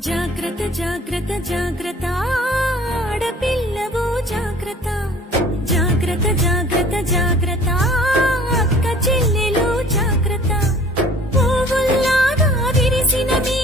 జాగ్రత్త జాగ్రత్త జాగ్రత్త ఆడపిల్లవు జాగ్రత్త జాగ్రత్త జాగ్రత్త జాగ్రత్త అక్క చెల్లెలు జాగ్రత్త పువ్వుల్లాగా విరిసిన మీ